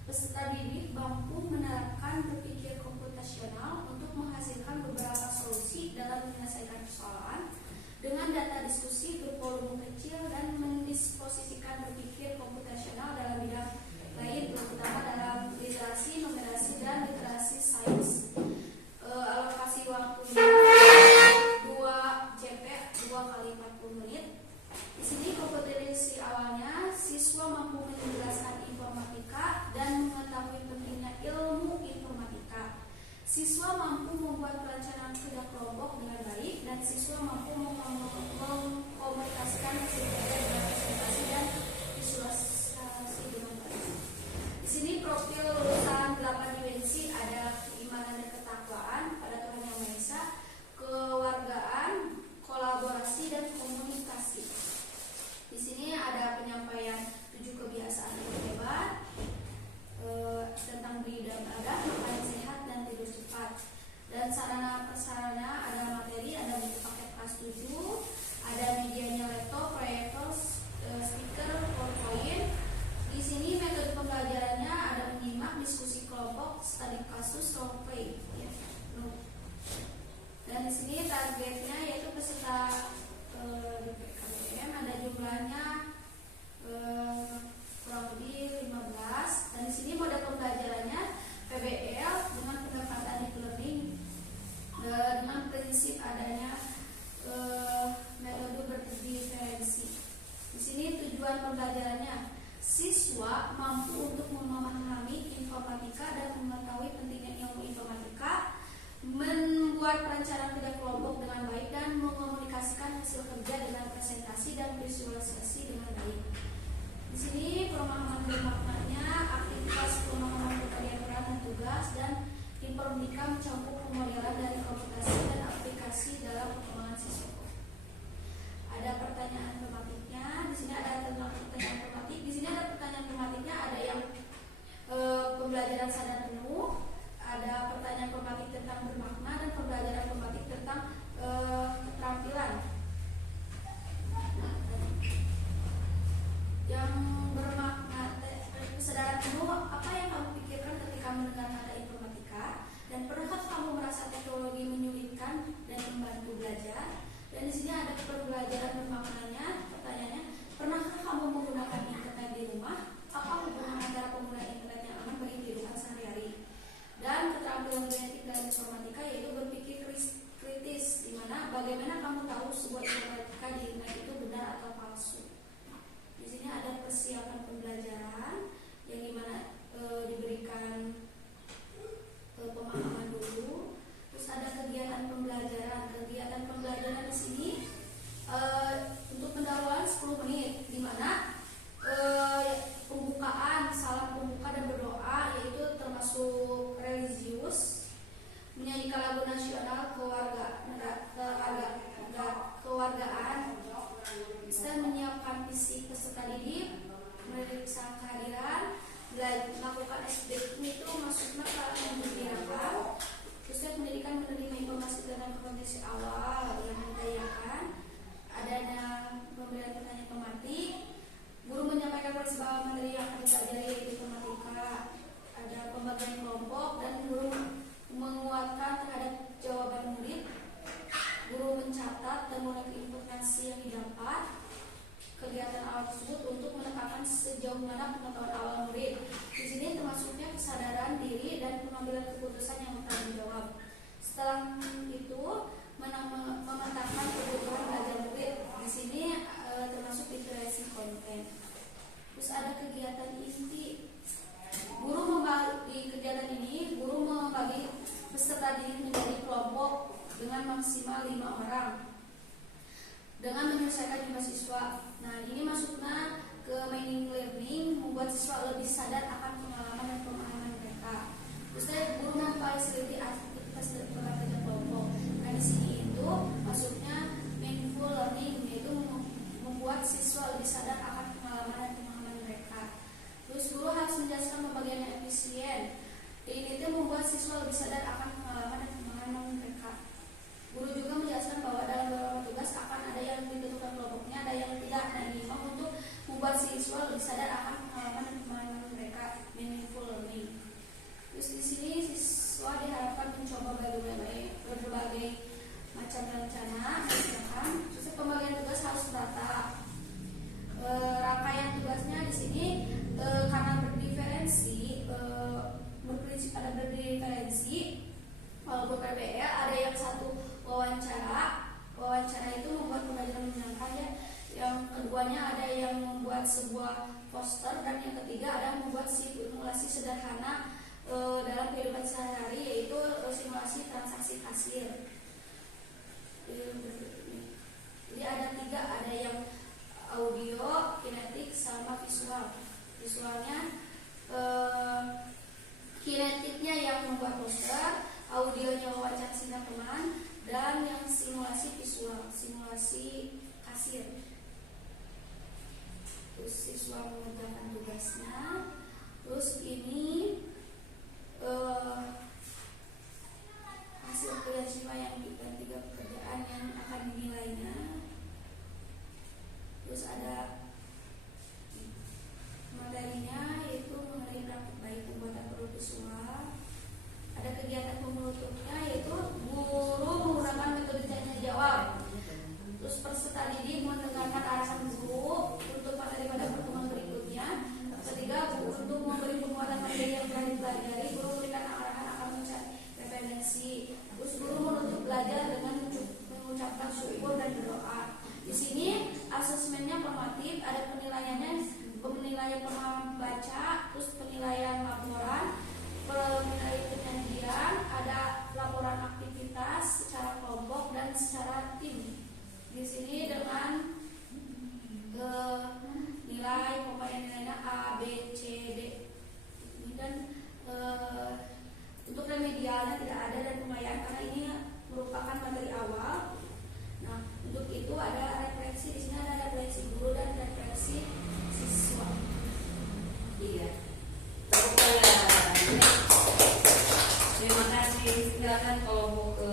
peserta didik mampu menerapkan berpikir komputasional untuk menghasilkan beberapa solusi dalam menyelesaikan persoalan dengan data diskusi bervolume kecil dan mendisposisikan berpikir komputasional dalam bidang lain terutama dalam literasi, numerasi, dan literasi sains. Alokasi waktunya 2 CP 2 kali 40 menit. Di sini kompetensi awalnya siswa mampu menjelaskan informatika dan mengetahui pentingnya ilmu informatika. Siswa mampu membuat perencanaan kerja kelompok dengan baik dan siswa mampu mengkomunikasikan hasil kerja dengan presentasi dan visualisasi dengan baik. Di sini profil lulusan 8 dimensi ada keimanan dan ketakwaan pada Tuhan Yang Maha Esa, kewargaan, kolaborasi dan komunikasi. Di sini ada penyampaian 7 kebiasaan yang hebat, tentang bidang adab, makan sehat dan tidur cepat. Dan sarana prasarana ada materi, ada buku paket kelas 7, ada medianya laptop, proyektor, speaker, PowerPoint. Di sini metode pembelajarannya ada menyimak, diskusi kelompok, studi kasus, role play. Ya. Dan di sini targetnya yaitu peserta di PKBM ada jumlahnya kurang lebih 15. Dan di sini mode pembelajarannya PBL dengan pendekatan deep learning dengan prinsip adanya metode berdiferensi. Di sini tujuan pembelajarannya siswa mampu untuk memahami informatika dan mengetahui pentingnya ilmu informatika, membuat perencanaan kerja kelompok dengan baik dan mengomunikasikan hasil kerja dengan presentasi dan visualisasi pemahaman bermaknanya, aktivitas pemahaman pemberian peran dan tugas, dan informatika mencakup pemodelan dari komputasi dan aplikasi dalam pengembangan siswa. Ada pertanyaan tematiknya. Di sini ada tentang pertanyaan tematik. Di sini ada pertanyaan tematiknya, ada yang pembelajaran sadar penuh, ada pertanyaan tematik tentang bermakna, dan pembelajaran tematik tentang keterampilan. Yang bermakna kesadaran penuh, apa yang kamu pikirkan ketika mendengar kata informatika, dan pernahkah kamu merasa teknologi menyulitkan dan membantu belajar? Dan di sini ada pembelajaran bermaknanya. Pertanyaannya, pernahkah kamu menggunakan internet di rumah? Apa hubungan antara pengguna internet yang aman bagi kehidupan sehari-hari? Dan keterampilan genetik dalam informatika yaitu berpikir kritis, di mana bagaimana kamu tahu sebuah informatika di internet itu benar atau palsu. Di sini ada persiapan pembelajaran yang dimana diberikan pemahaman dulu. Terus ada kegiatan pembelajaran. Kegiatan pembelajaran di sini untuk pendahuluan 10 menit, di mana pembukaan, salam pembuka dan berdoa, yaitu termasuk religius, menyanyikan lagu nasional kewargaan, bisa menyiapkan fisik peserta didik, memeriksa kehadiran, melakukan SBQ itu maksudnya kalau mendidikan, pusat pendidikan menerima informasi tentang kondisi awal yang ditayakan, adanya pemberian pertanyaan tematik, guru menyampaikan persiapan materi yang akan dipelajari yaitu informatika, ada pembagian kelompok, dan guru menguatkan terhadap jawaban murid, guru mencatat dan mengulangi informasi yang didapat kegiatan awal tersebut untuk menekankan sejauh mana pengetahuan awal murid. Di sini termasuknya kesadaran diri dan pengambilan keputusan yang bertanggung jawab. Setelah itu memetakan kebutuhan belajar murid. Di sini termasuk literasi konten. Terus ada kegiatan inti. Di kegiatan ini guru membagi peserta didik menjadi kelompok dengan maksimal 5 orang dengan menyelesaikan jumlah siswa. Nah, ini masuknya ke meaning learning, membuat siswa lebih sadar akan pengalaman dan pemahaman mereka. Terus guru memfasilitasi aktivitas dan kerja kelompok. Nah, di sini itu masuknya meaningful learning, yaitu membuat siswa lebih sadar akan pengalaman dan pemahaman mereka. Terus guru harus menjelaskan pembagian yang efisien. Ini itu membuat siswa lebih sadar akan pengalaman dan pemahaman mereka. Guru juga menjelaskan bahwa dalam beberapa tugas akan ada yang ditentukan kelompoknya, ada yang tidak. Nah, ini untuk membuat siswa lebih sadar akan pengalaman dan pemahaman mereka, meaningful learning. Terus di sini siswa diharapkan mencoba berbagai macam rencana, misalkan. Terus pembagian tugas harus merata. Rangkaian tugasnya di sini karena berdiferensi, berprinsip ada berdiferensi. Kalau PBL ada yang satu wawancara itu membuat pembelajaran menyenangkan ya. Yang keduanya ada yang membuat sebuah poster, dan yang ketiga ada membuat simulasi sederhana dalam kehidupan sehari-hari, yaitu simulasi transaksi kasir. Jadi ada 3, ada yang audio, kinetik, sama visual. Visualnya kinetiknya yang membuat poster, audionya wawancara singkat teman, dan yang simulasi visual, simulasi kasir. Terus siswa mengerjakan tugasnya. Terus ini hasil kerja siswa yang kita 3 pekerjaan yang akan dinilainya. Terus ada materinya, yaitu mengenai praktik baik pembuatan produk visual. Ada kegiatan pembentuknya, yaitu guru menggunakan metode tanya jawab. Terus peserta didik mendengarkan arahan guru untuk materi pada pertemuan berikutnya. Ketiga, untuk memberi penguatan materi yang telah dipelajari, guru memberikan arahan akan mencari referensi. Terus guru menutup belajar dengan mengucapkan syukur dan berdoa. Di sini asesmennya formatif, ada penilaiannya, penilaian pemahaman baca, terus penilaian laporan, penilaian penyajian, ada laporan aktivitas secara kelompok dan secara tim. Di sini dengan nilai pokoknya nilainya A, B, C, D. Dan untuk remedialnya tidak ada dan lumayan karena ini merupakan materi awal. Nah, untuk itu ada refleksi, di sini ada refleksi guru dan refleksi siswa. Iya. Terima kasih. Silakan kalau mau ke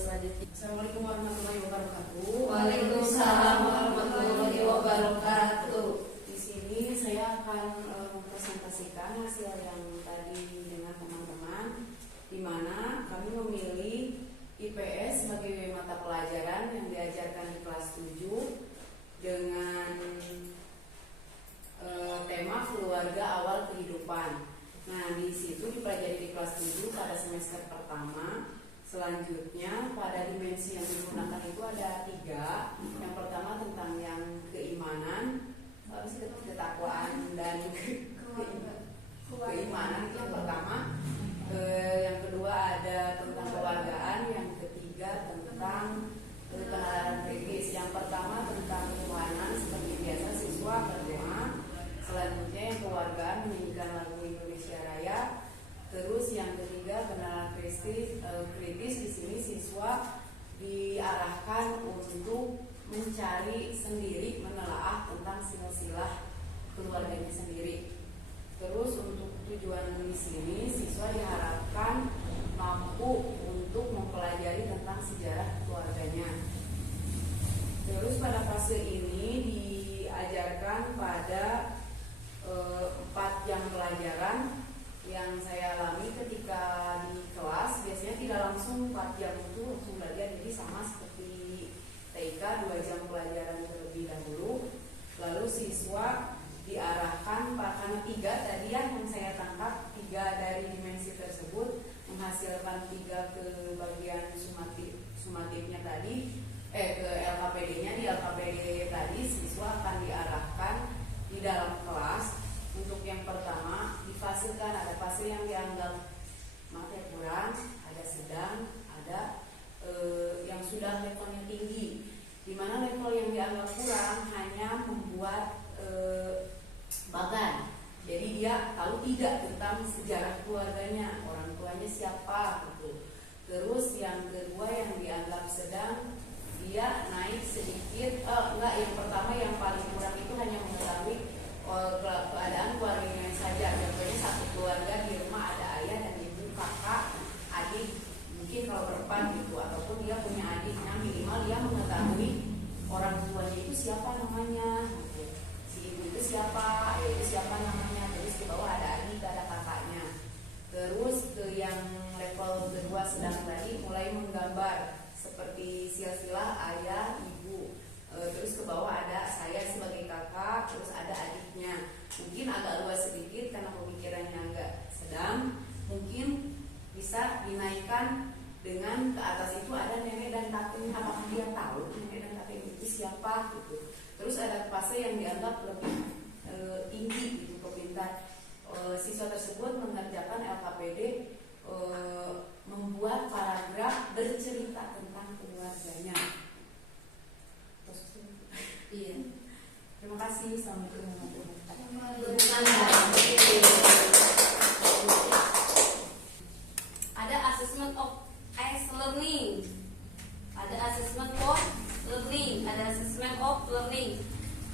selanjutnya. Assalamualaikum warahmatullahi wabarakatuh. Waalaikumsalam warahmatullahi wabarakatuh. Di sini saya akan mempresentasikan hasil yang tadi dengan teman-teman, di mana kami memilih IPS sebagai mata pelajaran yang diajarkan di kelas 7 dengan tema keluarga awal kehidupan. Nah, di situ dipelajari di kelas 7 pada semester pertama. Selanjutnya pada dimensi yang digunakan itu ada 3. Yang pertama tentang yang keimanan, habis itu ketakwaan dan keimanan itu yang pertama. Yang kedua ada tentang kewargaan, yang ketiga tentang penalaran kritis. Yang pertama tentang ketuhanan, seperti biasa siswa berdoa. Selanjutnya yang kewargaan menyanyikan lagu Indonesia Raya. Terus yang ketiga penalaran kritis di sini siswa diarahkan untuk mencari sendiri, menelaah tentang silsilah keluarganya sendiri. Terus untuk tujuan di sini siswa diharapkan mampu untuk mempelajari tentang sejarah keluarganya. Terus pada fase ini diajarkan pada 4 jam pelajaran yang saya alami ketika di kelas. Biasanya tidak langsung 4 jam itu langsung belajar, jadi sama seperti TK 2 jam pelajaran terlebih dahulu. Lalu siswa diarahkan karena 3 tadi yang saya tangkap, 3 dari dimensi tersebut menghasilkan 3 ke bagian sumatifnya tadi, ke LKPD-nya. Di LKPD tadi siswa akan diarahkan di dalam kelas. Untuk yang pertama difasilkan, ada fasil yang dianggap kurang, ada sedang, ada yang sudah levelnya tinggi. Di mana level yang dianggap kurang hanya membuat bagan. Jadi dia tahu tidak tentang sejarah keluarganya, orang tuanya siapa gitu. Terus yang kedua yang dianggap sedang, dia naik sedikit. Yang pertama yang paling kurang itu hanya mengetahui keadaan keluarganya saja. Contohnya satu keluarga di rumah ada ayah dan ibu, kakak, adik, mungkin kalau berempat gitu, ataupun dia punya adiknya, minimal dia mengetahui orang tuanya itu siapa namanya gitu. Si ibu itu siapa, ayah itu siapa namanya. Terus di bawah ada adik, ada kakaknya. Terus ke yang level kedua sedang tadi mulai menggambar seperti silsilah ayah, ibu. Terus ke bawah ada saya sebagai kakak, terus ada adiknya. Mungkin agak luas sedikit karena pemikirannya agak sedang. Mungkin bisa dinaikkan dengan ke atas itu ada nenek dan kakek. Apakah dia tahu nenek dan kakek itu siapa gitu. Terus ada fase yang dianggap lebih tinggi gitu, kepintar. Siswa tersebut mengerjakan LKPD, membuat paragraf bercerita tentang keluarganya. Iya. Terima kasih. Assalamualaikum warahmatullahi Ada assessment of learning. Ada assessment for learning. Ada assessment of learning.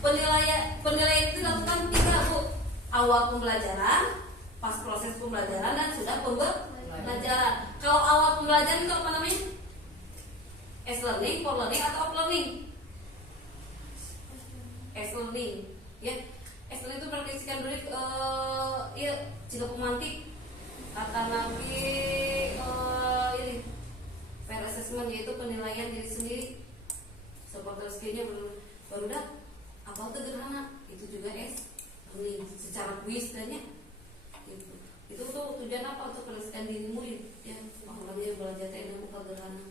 Penilaian itu dilakukan 3, Bu. Awal pembelajaran, pas proses pembelajaran, dan sudah pembelajaran. Kalau awal pembelajaran itu apa namanya? As learning, for learning, atau off learning? As learning, ya. As learning itu praktisikan dulu, ya, tidak pemantik, kata nanti ini fair assessment, yaitu penilaian diri sendiri. Supporter skillnya baru dah apa sederhana, itu juga as learning secara kuis dan ya. Itu tuh tujuan apa? Untuk menentukan diri murid, ya. Makanya belajar teknik bukan sederhana.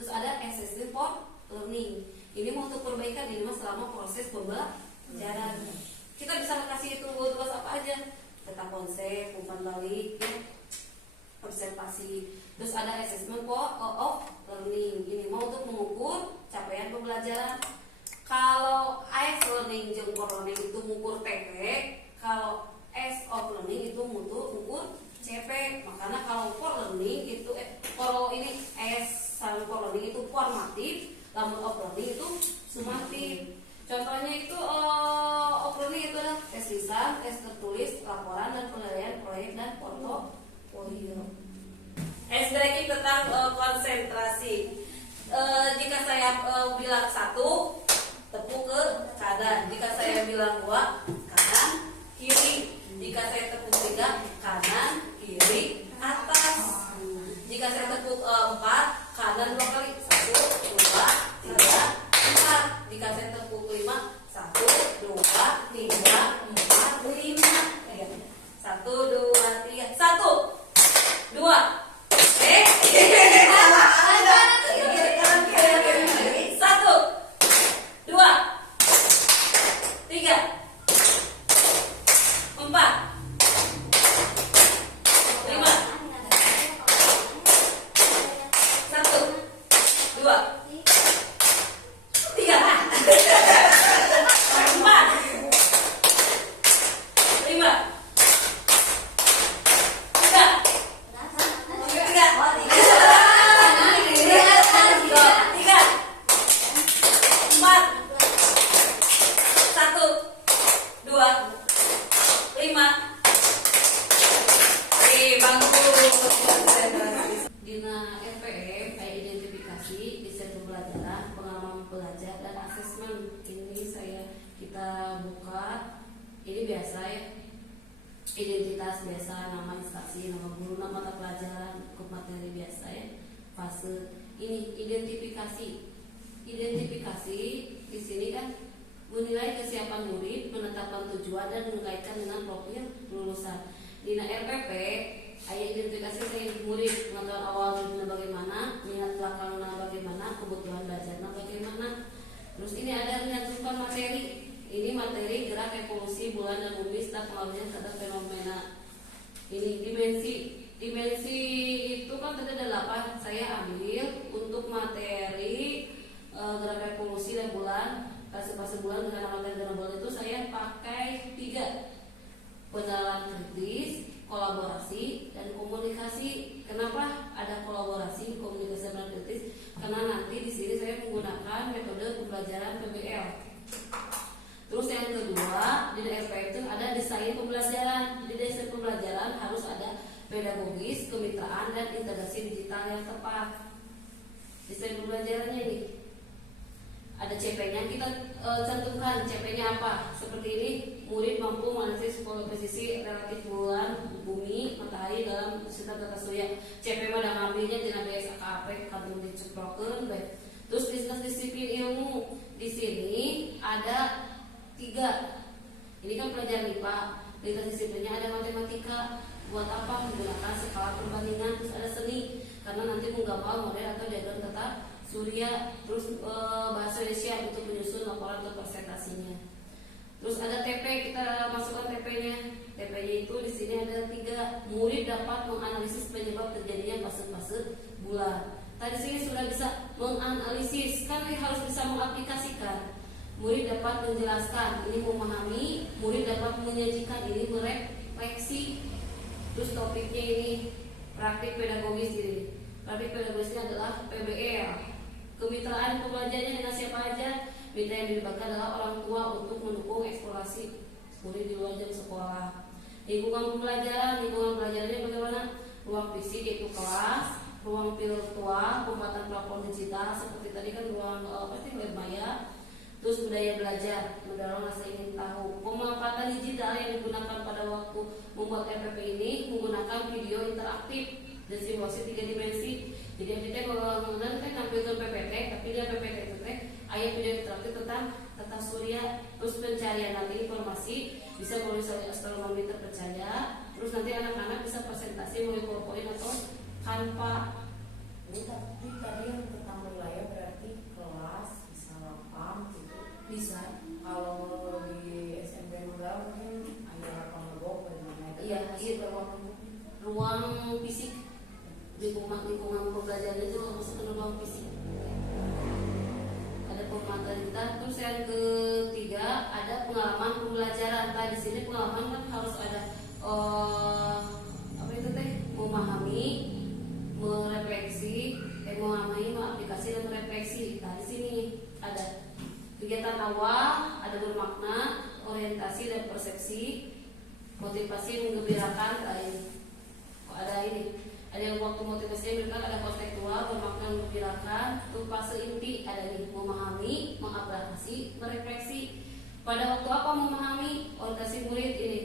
Terus ada assessment for learning. Ini mau untuk perbaikan ini mas selama proses pembelajaran. Kita bisa kasih itu tugas apa aja, tentang konsep, umpan balik, ya, observasi. Terus ada assessment for of learning. Ini mau untuk mengukur capaian pembelajaran. Kalau AS learning jeung core learning itu ngukur TP, kalau S of learning itu ngukur CP. Makanya kalau core learning itu kalau ini S sama core learning itu formatif, lamun of learning itu sumatif. Contohnya itu of learning itu adalah tes lisan, tes tertulis, laporan dan penilaian proyek dan portofolio. S breaking tentang konsentrasi. Jika saya bilang 1, tepuk ke kanan. Jika saya bilang 2, kanan kiri. Jika saya tepuk 3, kanan kiri atas. Jika saya tepuk 4, kanan 2 kali. 1, 2, 3, 4. Jika saya tepuk 5, 1, 2, 3, 4, 5. 1, 2, 3, 1, 2. Dina RPM kayak identifikasi, desain pembelajaran, pengalaman belajar dan asesmen. Ini kita buka. Ini biasa ya. Identitas biasa, nama instansi, nama guru, nama mata pelajaran, cukup materi biasa ya. Fase ini identifikasi. Identifikasi di sini kan menilai kesiapan murid, menetapkan tujuan dan mengaitkan dengan profil lulusan. Dina RPP ayat identifikasi saya murid, pengetahuan awal muridnya bagaimana, minat belakangnya bagaimana, kebutuhan belajarnya bagaimana. Terus ini ada menentukan materi. Ini materi gerak evolusi bulan dan bumi serta pengaruhnya terhadap fenomena. Ini dimensi itu kan tadi ada 8. Saya ambil untuk materi gerak evolusi dan bulan, fase bulan dengan materi dan bulan itu saya pakai 3. Pengenalan kritis, kolaborasi, dan komunikasi. Kenapa ada kolaborasi, komunikasi, dan kritis? Karena nanti di sini saya menggunakan metode pembelajaran PBL. Terus yang kedua, di DRP itu ada desain pembelajaran. Di desain pembelajaran harus ada pedagogis, kemitraan, dan integrasi digital yang tepat. Desain pembelajarannya ini ada CP-nya, kita cantumkan CP-nya apa? Seperti ini, murid mampu menganalisis posisi relatif bulan, bumi, matahari dalam sistem tata surya. CP mah dan ngambilnya dina BSAKP kantung diceprokeun bae. Terus disiplin ilmu. Di sini ada 3. Ini kan pelajaran IPA. Lintas disiplinnya ada matematika. Buat apa? Menggunakan skala perbandingan. Terus ada seni, karena nanti mau nggak mau model atau diagram tata surya. Terus bahasa Indonesia untuk menyusun laporan atau presentasinya. Terus ada TP, kita masukkan TP-nya. TP-nya itu di sini ada 3. Murid dapat menganalisis penyebab terjadinya fase-fase bulan. Tadi sini sudah bisa menganalisis, kan harus bisa mengaplikasikan. Murid dapat menjelaskan, ini memahami. Murid dapat menyajikan, ini merefleksi. Terus topiknya ini praktik pedagogis ini. Praktik pedagogisnya adalah PBL. Kemitraan pembelajarannya dengan siapa aja? Mitra yang dilibatkan adalah orang tua untuk mendukung eksplorasi murid di luar jam sekolah. Lingkungan pembelajarannya bagaimana? Ruang fisik yaitu kelas, ruang virtual, pembuatan platform digital seperti tadi kan ruang maya. Terus budaya belajar, mendorong rasa ingin tahu. Pemanfaatan digital yang digunakan pada waktu membuat RPP ini menggunakan video interaktif dan simulasi 3 dimensi. Jadi kita kalau kan tampilkan PPT, tapi dia PPT itu ayat video interaktif tentang tata surya. Terus pencarian nanti informasi bisa melalui astronomi terpercaya. Terus nanti anak-anak bisa presentasi melalui PowerPoint atau Canva. Ini tadi yang tentang wilayah berarti kelas bisa lapang gitu. Bisa. Kalau di SMP Mangga mungkin ada lapang lebok bagaimana? Iya, itu ruang fisik. Lingkungan pembelajaran itu masuk ke ruang fisik. Ada pemantauan kita. Terus saya yang ketiga ada pengalaman pembelajaran. Di sini pengalaman kan harus ada apa itu teh, memahami, merefleksi, memahami, mengaplikasi dan merefleksi. Di sini ada kegiatan awal, ada bermakna, orientasi dan persepsi, motivasi menggembirakan. Ada ini, ada yang waktu motivasi mereka ada konseptual, bermakna, menggembirakan. Itu fase inti, ada ini memahami, mengaplikasi, merefleksi. Pada waktu apa memahami? Orientasi murid ini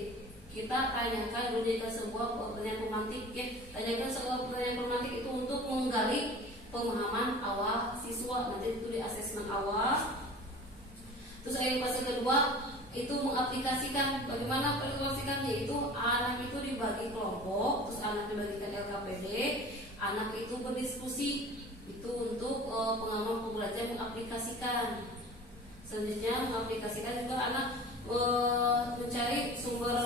kita tanyakan dulu ke sebuah pertanyaan pemantik ya. Tanyakan sebuah pertanyaan pemantik itu untuk menggali pemahaman awal siswa. Nanti itu di asesmen awal. Terus yang fase kedua itu mengaplikasikan. Bagaimana aplikasikannya? Itu anak itu dibagi kelompok, terus anak dibagikan LKPD, anak itu berdiskusi. Itu untuk pengalaman pembelajaran mengaplikasikan. Selanjutnya mengaplikasikan juga anak mencari sumber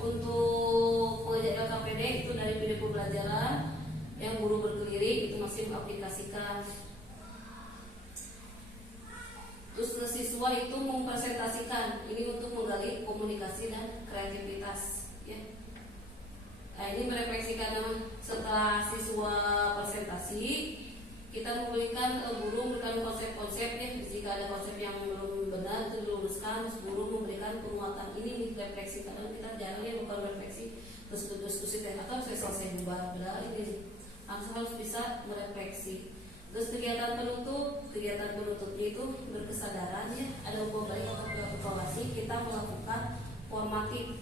untuk mengajar LKPD itu dari video pembelajaran. Yang guru berkeliling itu masih mengaplikasikan. Terus siswa itu mempresentasikan, ini untuk menggali komunikasi dan kreativitas ya. Nah, ini merefleksikan setelah siswa presentasi, kita memberikan guru memberikan konsep-konsep ya. Jika ada konsep yang belum benar itu diluruskan, terus guru memberikan penguatan. Ini refleksi, kadang kita jarang ya bukan refleksi terus diskusi atau selesai bubar, padahal ini harus bisa merefleksi. Terus kegiatan penutupnya itu berkesadaran ya, ada upaya atau evaluasi. Kita melakukan formatif,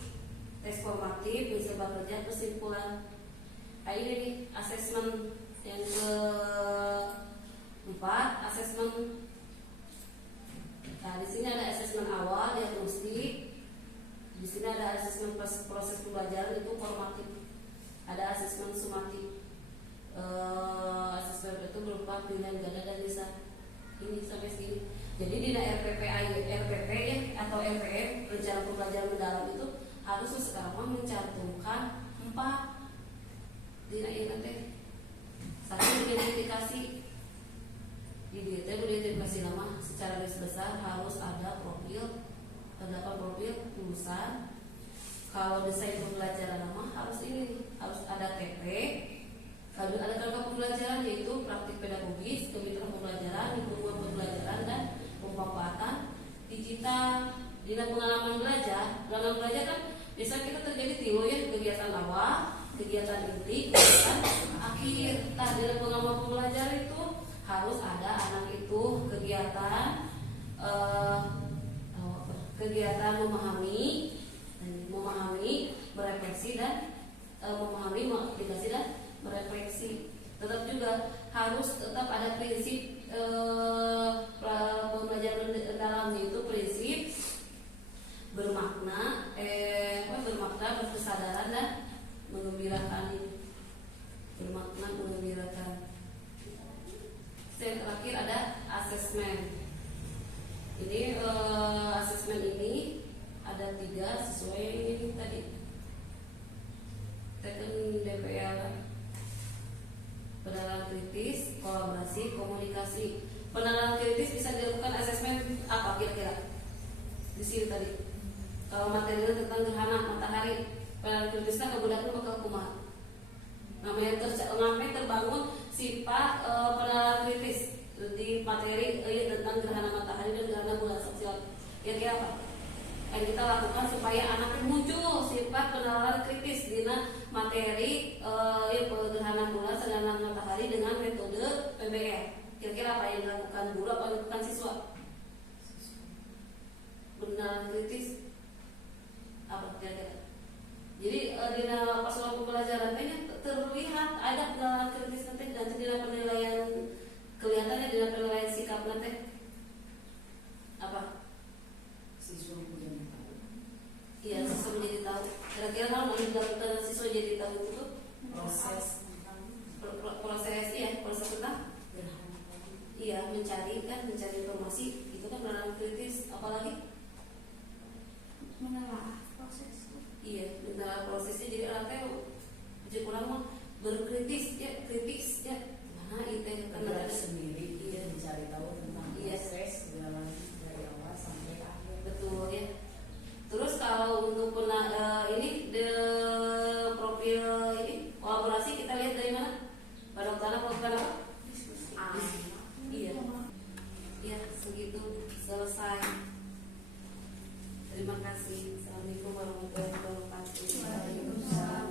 tes formatif, misalnya kerja, kesimpulan. Nah, ini nih asesmen yang keempat, asesmen. Nah, di sini ada asesmen awal, diagnostik. Di sini ada asesmen proses pembelajaran itu formatif. Ada asesmen sumatif. Asesmen itu berupa pilihan ganda dan lisan. Ini sampai sini. Jadi di RPP ya, atau RPM rencana pembelajaran mendalam itu harus sekarang mencantumkan 4 nanti satu identifikasi. Di identifikasi nama secara garis besar harus ada profil, terdapat profil lulusan. Kalau desain pembelajaran nama harus ada TP. Lalu ada kerangka pembelajaran yaitu praktik pedagogis, kemitraan pembelajaran, lingkungan pembelajaran dan pemanfaatan digital. Di pengalaman belajar kan biasa kita terjadi tilu ya, kegiatan awal, kegiatan inti, kegiatan akhir. Di pengalaman pembelajaran itu harus ada anak itu kegiatan memahami, merefleksi dan memahami, mengaplikasi dan merefleksi. Tetap juga harus ada prinsip pembelajaran dalamnya itu prinsip bermakna, berkesadaran dan menggembirakan. Bermakna, menggembirakan. Yang terakhir ada asesmen. Ini asesmen ini ada 3 sesuai ini tadi. Teken DPL. Penalaran kritis, kolaborasi, komunikasi. Penalaran kritis bisa dilakukan asesmen apa kira-kira? Di sini tadi. Kalau materinya tentang gerhana matahari, penalaran kritisnya kemudian bakal kumaha. Namanya terbangun sifat penalaran kritis di materi tentang gerhana matahari dan gerhana bulan sosial. Kira-kira apa? Yang kita lakukan supaya anaknya muncul sifat penalaran kritis di materi gerhana bulan gerhana matahari dengan metode PBL. Kira-kira apa yang dilakukan guru, apa yang dilakukan siswa? Penalaran kritis apa kira-kira? Jadi di pas pembelajaran ini terlihat ada penalaran kritis nanti dan di penilaian kelihatannya di penilaian sikap nanti apa? Siswa menjadi tahu. Iya, siswa menjadi tahu. Kira-kira kalau dilakukan siswa jadi tahu itu Proses tentang mencari informasi itu kan penalaran kritis. Apalagi menelaah proses. iya, menelaah prosesnya. Jadi anaknya kurang mah berkritis ya, kritis ya. Nah, itu kan ada sendiri iya mencari tahu tentang iya proses dari awal segitu selesai. Terima kasih. Assalamualaikum warahmatullahi wabarakatuh. Waalaikumsalam.